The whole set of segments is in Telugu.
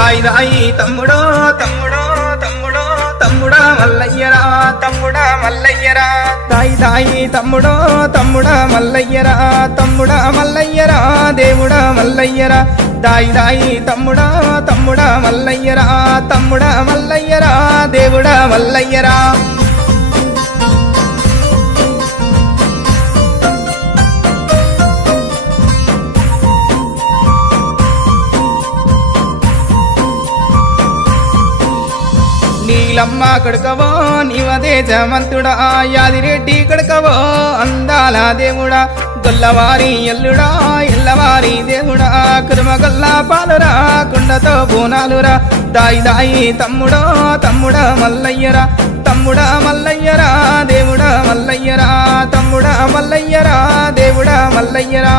దాయి దాయి తమ్ముడో తమ్ముడో తమ్ముడో తమ్ముడా మల్లయ్యరా తమ్ముడా మల్లయ్యరా దాయి దాయి తమ్ముడో తమ్ముడా మల్లయ్యరా తమ్ముడా మల్లయ్యరా దేవుడా మల్లయ్యరా దాయి దాయి తమ్ముడా తమ్ముడా మల్లయ్యరా తమ్ముడా మల్లయ్యరా దేవుడా మల్లయ్యరా నీలమ్మ కడుకవో నీవదే జమంతుడా యాదిరెడ్డి కడుకవో అందాల దేవుడా గొల్లవారి ఎల్లుడా ఎల్లవారి దేవుడా కురుమగొల్ల పాలురా కుండతో బోనాలురా దాయి దాయి తమ్ముడో తమ్ముడా మల్లయ్యరా తమ్ముడా మల్లయ్యరా దేవుడా మల్లయ్యరా తమ్ముడా మల్లయ్యరా దేవుడా మల్లయ్యరా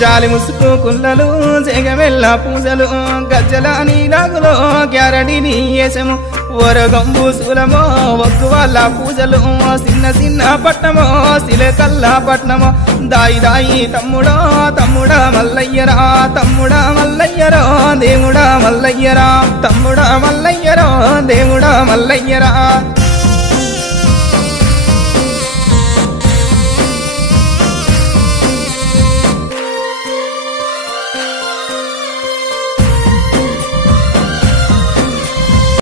జాలి ముసుకు కుల్లలు జగమెల్ల పూజలు గజ్జల నీలాగులో గ్యారడిని వేసము ఒరగంబు శూలమో ఒగ్గు వాళ్ళ పూజలు చిన్న చిన్న పట్నమో సిలకల్లా పట్నమో దాయి దాయి తమ్ముడో తమ్ముడా మల్లయ్యరా తమ్ముడా మల్లయ్యరో దేవుడా మల్లయ్యరా తమ్ముడా మల్లయ్యరో దేవుడా మల్లయ్యరా